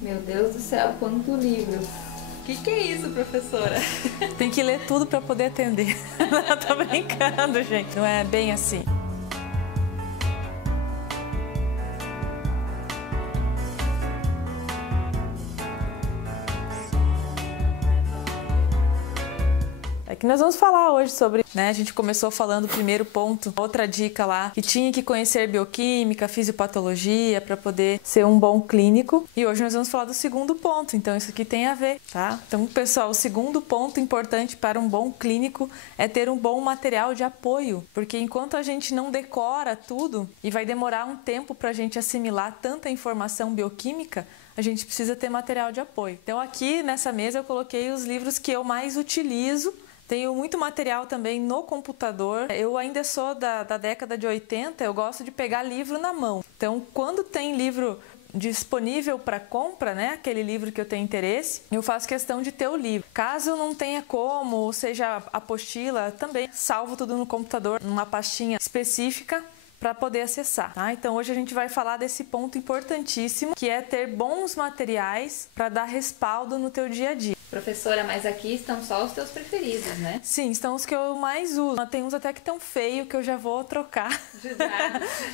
Meu Deus do céu, quanto livro! Que é isso, professora? Tem que ler tudo para poder atender. Não, tô brincando, gente. Não é bem assim. É que nós vamos falar hoje sobre, né? A gente começou falando o primeiro ponto, outra dica lá, que tinha que conhecer bioquímica, fisiopatologia para poder ser um bom clínico. E hoje nós vamos falar do segundo ponto, então isso aqui tem a ver, tá? Então, pessoal, o segundo ponto importante para um bom clínico é ter um bom material de apoio, porque enquanto a gente não decora tudo e vai demorar um tempo para a gente assimilar tanta informação bioquímica, a gente precisa ter material de apoio. Então aqui nessa mesa eu coloquei os livros que eu mais utilizo. Tenho muito material também no computador. Eu ainda sou da década de 80, eu gosto de pegar livro na mão. Então, quando tem livro disponível para compra, né, aquele livro que eu tenho interesse, eu faço questão de ter o livro. Caso não tenha como, ou seja, apostila, também salvo tudo no computador, numa pastinha específica, para poder acessar, tá? Então hoje a gente vai falar desse ponto importantíssimo, que é ter bons materiais para dar respaldo no teu dia a dia. Professora, mas aqui estão só os teus preferidos, né? Sim, estão os que eu mais uso. Tem uns até que tão feio que eu já vou trocar.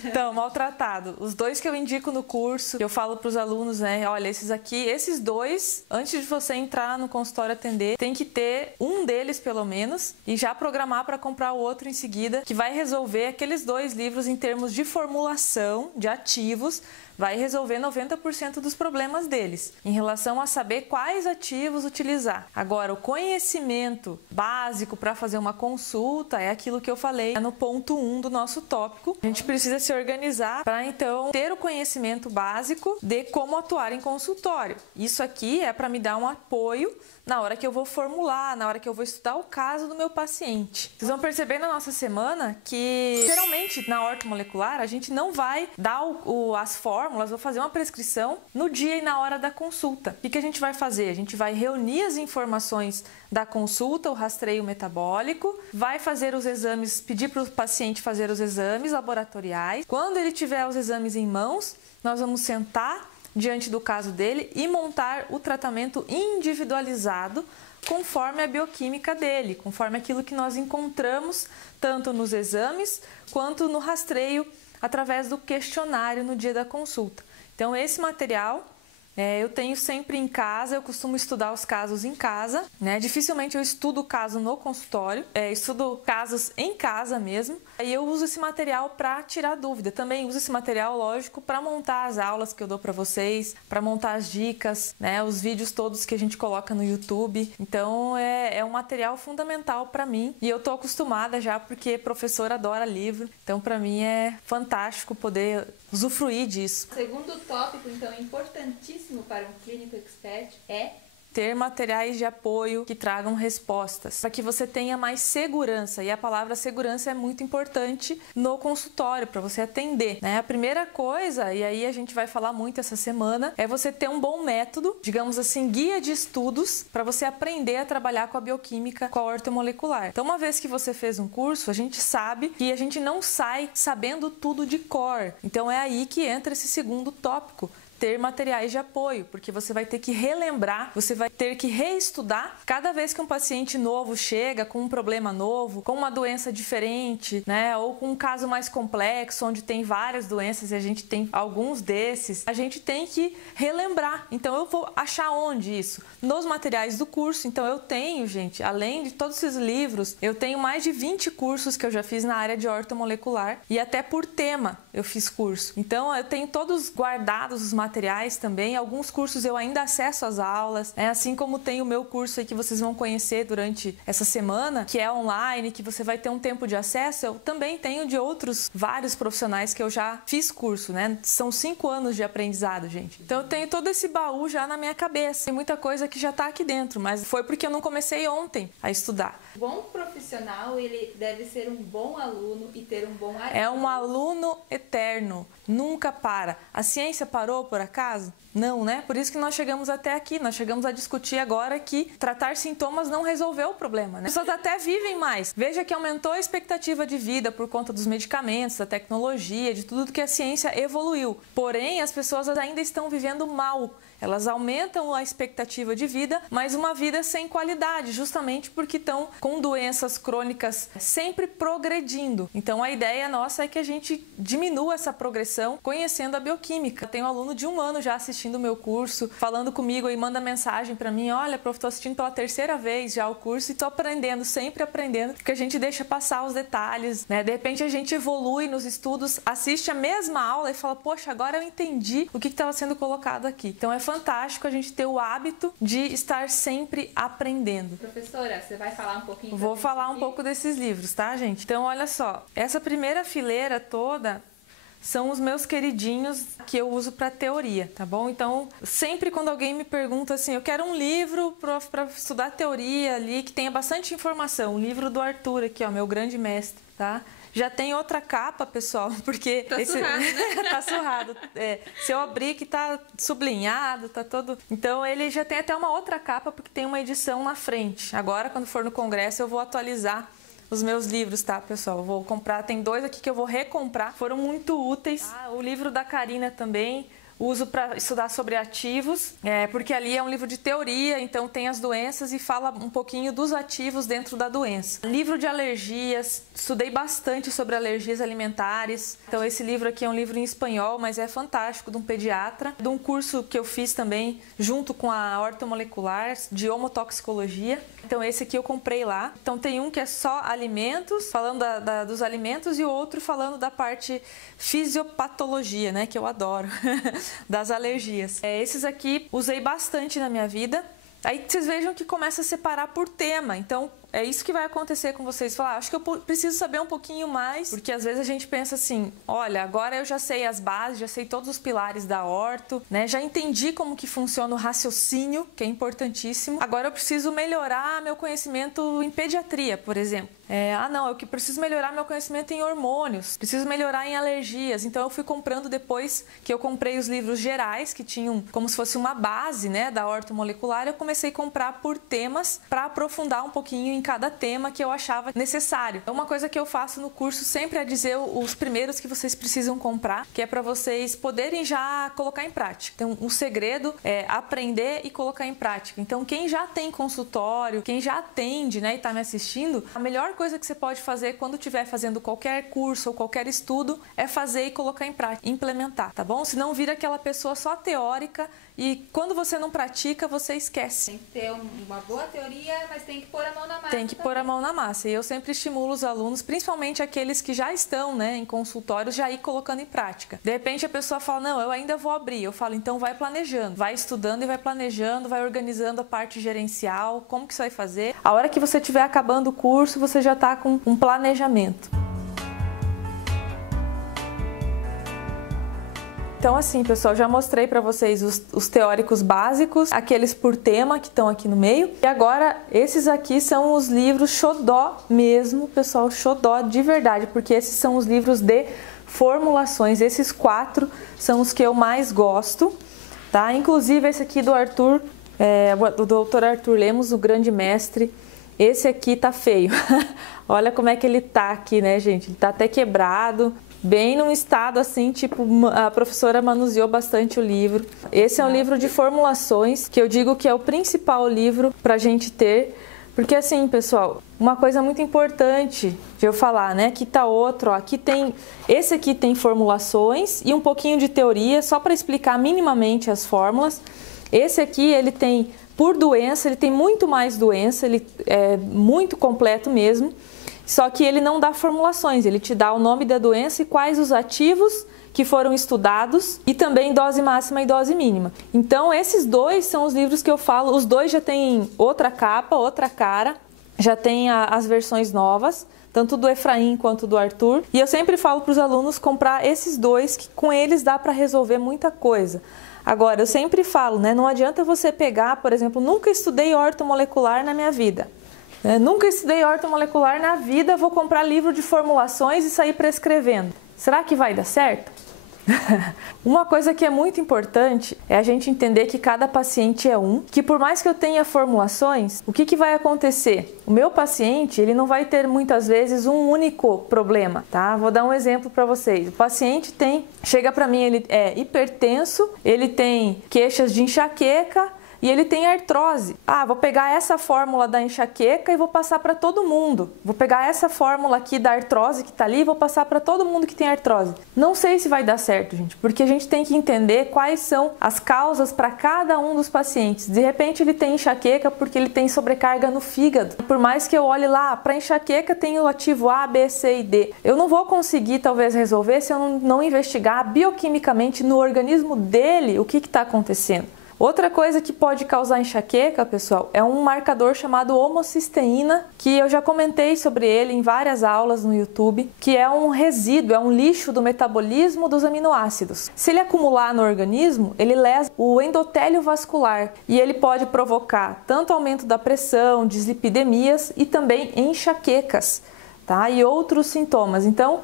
Então, maltratado. Os dois que eu indico no curso, eu falo para os alunos, né? Olha, esses aqui, esses dois, antes de você entrar no consultório atender, tem que ter um deles pelo menos e já programar para comprar o outro em seguida, que vai resolver aqueles dois livros em termos de formulação de ativos. Vai resolver 90% dos problemas deles, em relação a saber quais ativos utilizar. Agora, o conhecimento básico para fazer uma consulta é aquilo que eu falei no ponto 1 do nosso tópico. A gente precisa se organizar para, então, ter o conhecimento básico de como atuar em consultório. Isso aqui é para me dar um apoio na hora que eu vou formular, na hora que eu vou estudar o caso do meu paciente. Vocês vão perceber na nossa semana que, geralmente, na ortomolecular, a gente não vai dar as fórmulas ou fazer uma prescrição no dia e na hora da consulta. O que a gente vai fazer? A gente vai reunir as informações da consulta, o rastreio metabólico, vai fazer os exames, pedir para o paciente fazer os exames laboratoriais. Quando ele tiver os exames em mãos, nós vamos sentar diante do caso dele e montar o tratamento individualizado conforme a bioquímica dele, conforme aquilo que nós encontramos tanto nos exames quanto no rastreio através do questionário no dia da consulta. Então esse material eu tenho sempre em casa, eu costumo estudar os casos em casa, né? Dificilmente eu estudo o caso no consultório, estudo casos em casa mesmo. E eu uso esse material para tirar dúvida. Também uso esse material, lógico, para montar as aulas que eu dou para vocês, para montar as dicas, né? Os vídeos todos que a gente coloca no YouTube. Então é um material fundamental para mim e eu tô acostumada já porque professora adora livro. Então para mim é fantástico poder usufruir disso. O segundo tópico, então, importantíssimo para um clínico expert é ter materiais de apoio que tragam respostas, para que você tenha mais segurança. E a palavra segurança é muito importante no consultório, para você atender, né? A primeira coisa, e aí a gente vai falar muito essa semana, é você ter um bom método, digamos assim, guia de estudos, para você aprender a trabalhar com a bioquímica, com a ortomolecular. Então, uma vez que você fez um curso, a gente sabe que a gente não sai sabendo tudo de cor. Então, é aí que entra esse segundo tópico, ter materiais de apoio, porque você vai ter que relembrar, você vai ter que reestudar cada vez que um paciente novo chega com um problema novo, com uma doença diferente, né, ou com um caso mais complexo, onde tem várias doenças e a gente tem alguns desses, a gente tem que relembrar. Então eu vou achar onde isso? Nos materiais do curso. Então eu tenho, gente, além de todos esses livros, eu tenho mais de 20 cursos que eu já fiz na área de ortomolecular e até por tema eu fiz curso. Então eu tenho todos guardados os materiais também. Alguns cursos eu ainda acesso às aulas, né? Assim como tem o meu curso aí que vocês vão conhecer durante essa semana, que é online, que você vai ter um tempo de acesso. Eu também tenho de outros vários profissionais que eu já fiz curso, né? São 5 anos de aprendizado, gente. Então eu tenho todo esse baú já na minha cabeça. Tem muita coisa que já tá aqui dentro, mas foi porque eu não comecei ontem a estudar. Bom profissional, ele deve ser um bom aluno e ter um bom É um aluno eterno, nunca para. A ciência parou por acaso? Não, né? Por isso que nós chegamos até aqui, nós chegamos a discutir agora que tratar sintomas não resolveu o problema, né? As pessoas até vivem mais. Veja que aumentou a expectativa de vida por conta dos medicamentos, da tecnologia, de tudo que a ciência evoluiu. Porém, as pessoas ainda estão vivendo mal. Elas aumentam a expectativa de vida, mas uma vida sem qualidade, justamente porque estão com doenças crônicas sempre progredindo. Então a ideia nossa é que a gente diminua essa progressão conhecendo a bioquímica. Eu tenho um aluno de 1 ano já assistindo o meu curso, falando comigo e manda mensagem para mim: olha, prof, estou assistindo pela 3ª vez já o curso e estou aprendendo, sempre aprendendo, porque a gente deixa passar os detalhes, né? De repente a gente evolui nos estudos, assiste a mesma aula e fala: poxa, agora eu entendi o que estava sendo colocado aqui. Então é fantástico a gente ter o hábito de estar sempre aprendendo. Professora, você vai falar um pouquinho? Vou falar um pouco desses livros, tá, gente? Então, olha só, essa primeira fileira toda são os meus queridinhos que eu uso para teoria, tá bom? Então, sempre quando alguém me pergunta assim, eu quero um livro para estudar teoria ali, que tenha bastante informação, o livro do Arthur aqui, ó, meu grande mestre, tá? Já tem outra capa, pessoal, porque... Tá surrado, né? Tá surrado. Se eu abrir que tá sublinhado, tá todo... Então, ele já tem até uma outra capa, porque tem uma edição na frente. Agora, quando for no congresso, eu vou atualizar os meus livros, tá, pessoal? Eu vou comprar, tem 2 aqui que eu vou recomprar. Foram muito úteis. O livro da Karina também... Uso para estudar sobre ativos, porque ali é um livro de teoria, então tem as doenças e fala um pouquinho dos ativos dentro da doença. Livro de alergias, estudei bastante sobre alergias alimentares. Então esse livro aqui é um livro em espanhol, mas é fantástico, de um pediatra. De um curso que eu fiz também, junto com a ortomolecular, de homotoxicologia. Então esse aqui eu comprei lá. Então tem um que é só alimentos, falando dos alimentos, e o outro falando da parte fisiopatologia, né, que eu adoro, das alergias. Esses aqui usei bastante na minha vida. Aí vocês vejam que começa a separar por tema. Então, é isso que vai acontecer com vocês. Falar, acho que eu preciso saber um pouquinho mais, porque às vezes a gente pensa assim, olha, agora eu já sei as bases, já sei todos os pilares da orto, né? Já entendi como que funciona o raciocínio, que é importantíssimo. Agora eu preciso melhorar meu conhecimento em pediatria, por exemplo. Não, eu preciso melhorar meu conhecimento em hormônios, preciso melhorar em alergias. Então eu fui comprando depois que eu comprei os livros gerais, que tinham como se fosse uma base, né, da ortomolecular. Eu comecei a comprar por temas para aprofundar um pouquinho em cada tema que eu achava necessário. Uma coisa que eu faço no curso sempre é dizer os primeiros que vocês precisam comprar, que é para vocês poderem já colocar em prática. Então o segredo é aprender e colocar em prática. Então quem já tem consultório, quem já atende, né, e está me assistindo, a melhor coisa que você pode fazer quando estiver fazendo qualquer curso ou qualquer estudo é fazer e colocar em prática, implementar, tá bom? Senão vira aquela pessoa só teórica e quando você não pratica, você esquece. Tem que ter uma boa teoria, mas tem que pôr a mão na massa. Tem que pôr a mão na massa. E eu sempre estimulo os alunos, principalmente aqueles que já estão, né, em consultórios, já ir colocando em prática. De repente a pessoa fala, não, eu ainda vou abrir. Eu falo, então vai planejando. Vai estudando e vai planejando, vai organizando a parte gerencial, como que você vai fazer. A hora que você estiver acabando o curso, você já está com um planejamento. Então assim, pessoal, já mostrei para vocês os teóricos básicos, aqueles por tema que estão aqui no meio. E agora, esses aqui são os livros xodó mesmo, pessoal, xodó de verdade, porque esses são os livros de formulações. Esses 4 são os que eu mais gosto, tá? Inclusive esse aqui do Arthur, do Dr. Arthur Lemos, o grande mestre. Esse aqui tá feio. Olha como é que ele tá aqui, né, gente? Ele tá até quebrado. Bem num estado assim, tipo, a professora manuseou bastante o livro. Esse é um livro de formulações, que eu digo que é o principal livro pra gente ter. Porque assim, pessoal, uma coisa muito importante de eu falar, né? Aqui tá outro, ó. Esse aqui tem formulações e um pouquinho de teoria, só para explicar minimamente as fórmulas. Esse aqui, ele tem, por doença, ele tem muito mais doença, ele é muito completo mesmo. Só que ele não dá formulações, ele te dá o nome da doença e quais os ativos que foram estudados e também dose máxima e dose mínima. Então esses 2 são os livros que eu falo, os 2 já têm outra capa, outra cara, já tem as versões novas, tanto do Efraim quanto do Arthur. E eu sempre falo para os alunos comprar esses 2, que com eles dá para resolver muita coisa. Agora, eu sempre falo, né, não adianta você pegar, por exemplo, nunca estudei ortomolecular na minha vida. Nunca estudei ortomolecular na vida, vou comprar livro de formulações e sair prescrevendo. Será que vai dar certo? Uma coisa que é muito importante é a gente entender que cada paciente é um, que por mais que eu tenha formulações, o que vai acontecer? O meu paciente, ele não vai ter muitas vezes um único problema, tá? Vou dar um exemplo para vocês. O paciente chega para mim, ele é hipertenso, ele tem queixas de enxaqueca, e ele tem artrose. Vou pegar essa fórmula da enxaqueca e vou passar para todo mundo. Vou pegar essa fórmula aqui da artrose que está ali e vou passar para todo mundo que tem artrose. Não sei se vai dar certo, gente, porque a gente tem que entender quais são as causas para cada um dos pacientes. De repente ele tem enxaqueca porque ele tem sobrecarga no fígado. Por mais que eu olhe lá, para enxaqueca tem o ativo A, B, C e D. Eu não vou conseguir talvez resolver se eu não investigar bioquimicamente no organismo dele o que está acontecendo. Outra coisa que pode causar enxaqueca, pessoal, é um marcador chamado homocisteína, que eu já comentei sobre ele em várias aulas no YouTube, que é um resíduo, é um lixo do metabolismo dos aminoácidos. Se ele acumular no organismo, ele lesa o endotélio vascular e ele pode provocar tanto aumento da pressão, dislipidemias e também enxaquecas, tá? E outros sintomas. Então,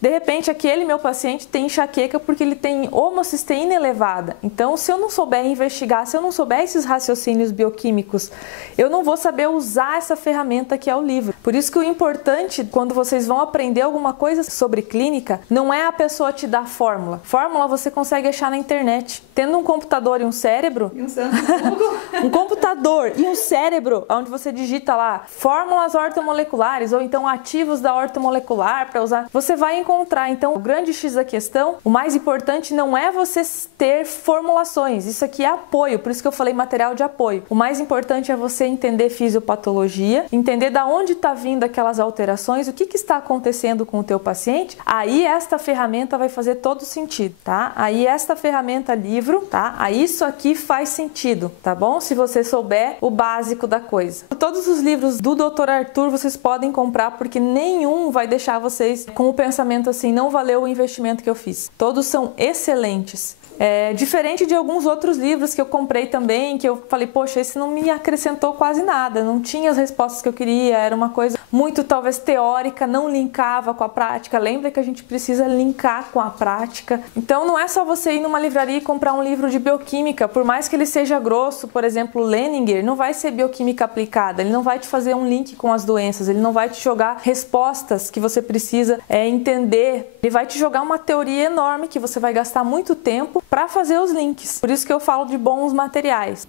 de repente, aquele meu paciente tem enxaqueca porque ele tem homocisteína elevada. Então, se eu não souber investigar, se eu não souber esses raciocínios bioquímicos, eu não vou saber usar essa ferramenta que é o livro. Por isso que o importante, quando vocês vão aprender alguma coisa sobre clínica, não é a pessoa te dar fórmula. Fórmula você consegue achar na internet. Tendo um computador e um cérebro... E um santo Google. Um computador e um cérebro, onde você digita lá fórmulas ortomoleculares ou então ativos da ortomolecular para usar, você vai encontrar. Então, o grande X da questão, o mais importante não é você ter formulações, isso aqui é apoio, por isso que eu falei material de apoio. O mais importante é você entender fisiopatologia, entender da onde está vindo aquelas alterações, o que está acontecendo com o teu paciente, aí esta ferramenta vai fazer todo sentido, tá? Aí esta ferramenta livro, tá? Aí isso aqui faz sentido, tá bom? Se você souber o básico da coisa. Todos os livros do Dr. Arthur vocês podem comprar, porque nenhum vai deixar vocês com o pensamento assim, não valeu o investimento que eu fiz. Todos são excelentes. Diferente de alguns outros livros que eu comprei também, que eu falei, poxa, esse não me acrescentou quase nada, não tinha as respostas que eu queria, era uma coisa muito talvez teórica, não linkava com a prática. Lembra que a gente precisa linkar com a prática. Então não é só você ir numa livraria e comprar um livro de bioquímica, por mais que ele seja grosso, por exemplo, o Leninger, não vai ser bioquímica aplicada, ele não vai te fazer um link com as doenças, ele não vai te jogar respostas que você precisa entender, ele vai te jogar uma teoria enorme que você vai gastar muito tempo para fazer os links. Por isso que eu falo de bons materiais.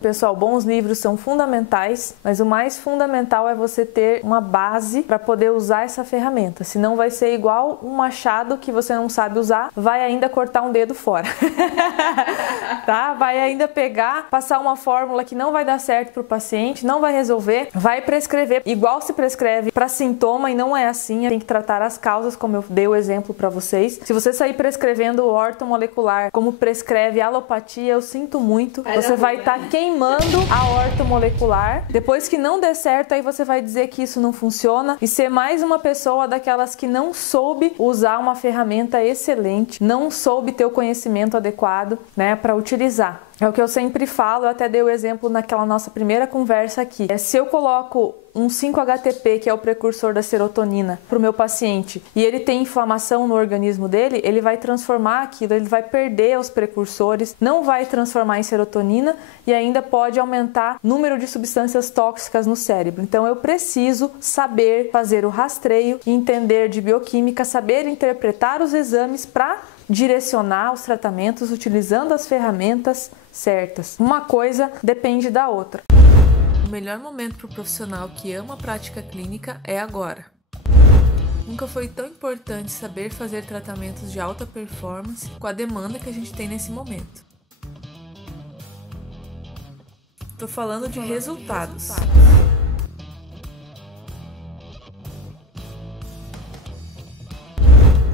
Pessoal, bons livros são fundamentais, mas o mais fundamental é você ter uma base para poder usar essa ferramenta. Senão vai ser igual um machado que você não sabe usar, vai ainda cortar um dedo fora. Tá? Vai ainda pegar, passar uma fórmula que não vai dar certo para o paciente, não vai resolver, vai prescrever igual se prescreve para sintoma e não é assim. Tem que tratar as causas, como eu dei o exemplo para vocês. Se você sair prescrevendo ortomolecular, como prescreve alopatia, eu sinto muito. Você vai estar queimando a ortomolecular. Depois que não der certo, aí você vai dizer que isso não funciona e ser mais uma pessoa daquelas que não soube usar uma ferramenta excelente, não soube ter o conhecimento adequado, né, para utilizar. É o que eu sempre falo, eu até dei o exemplo naquela nossa primeira conversa aqui. Se eu coloco um 5-HTP, que é o precursor da serotonina, para o meu paciente, e ele tem inflamação no organismo dele, ele vai transformar aquilo, ele vai perder os precursores, não vai transformar em serotonina e ainda pode aumentar o número de substâncias tóxicas no cérebro. Então eu preciso saber fazer o rastreio, entender de bioquímica, saber interpretar os exames para direcionar os tratamentos utilizando as ferramentas certas. Uma coisa depende da outra. O melhor momento para o profissional que ama a prática clínica é agora. Nunca foi tão importante saber fazer tratamentos de alta performance com a demanda que a gente tem nesse momento. Estou falando de resultados.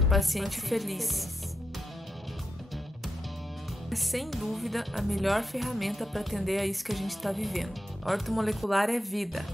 Paciente feliz. É sem dúvida a melhor ferramenta para atender a isso que a gente está vivendo. Ortomolecular é vida.